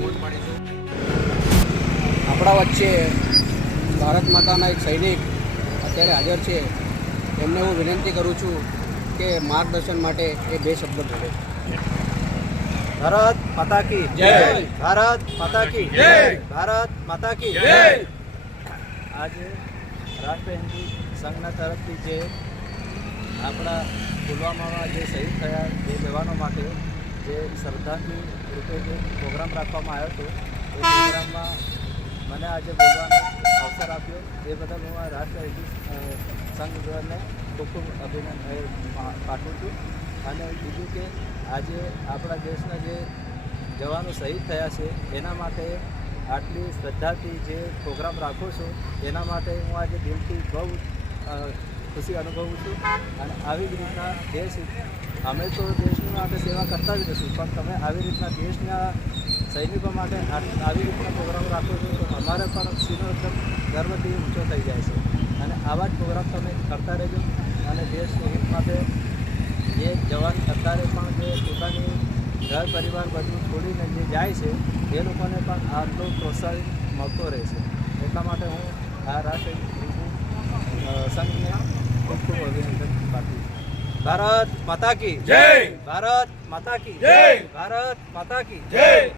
મોજ માણીશું। આપણા વચ્ચે ભારત માતાના એક સૈનિક અત્યારે હાજર છે, એમને હું વિનંતી કરું છું કે માર્ગદર્શન માટે એ બે શબ્દ બોલે। ભારત માતા કી જય। ભારત માતા કી જય। ભારત માતા કી જય। આજે રાષ્ટ્ર હિન્દુ સંઘના તરફથી જે આપણા પુલવામામાં જે શહીદ થયા એ જવાનો માટે જે શ્રદ્ધાંજલિ રૂપે જે પ્રોગ્રામ રાખવામાં આવ્યો હતો, એ પ્રોગ્રામમાં મને આજે બોલવાનો અવસર આપ્યો એ બદલ હું આ રાષ્ટ્ર હિન્દુ સંઘને ખૂબ ખૂબ અભિનંદન પાઠવું છું। અને બીજું કે આજે આપણા દેશના જે જવાનો શહીદ થયા છે એના માટે આટલી શ્રદ્ધાથી જે પ્રોગ્રામ રાખો છો એના માટે હું આજે દિલથી બહુ ખુશી અનુભવું છું। અને આવી જ રીતના દેશ અમે તો દેશની માટે સેવા કરતા જ રહીશું, પણ તમે આવી રીતના દેશના સૈનિકો માટે આવી રીતના પ્રોગ્રામ રાખો છો તો અમારે પણ સીનો એકદમ ગર્વથી ઊંચો થઈ જાય છે। અને આવા જ પ્રોગ્રામ તમે કરતા રહેજો અને દેશના હિત માટે જે જવાન અત્યારે પણ જે પોતાની ઘર પરિવાર બધું છોડીને જે જાય છે એ લોકોને પણ આટલો પ્રોત્સાહન મળતો રહેશે। એટલા માટે હું આ રાષ્ટ્ર હિન્દુ સંઘને ખૂબ ખૂબ અભિનંદન પાઠવું છું। ભારત માતા કી જય। ભારત માતા કી જય। ભારત માતા કી જય।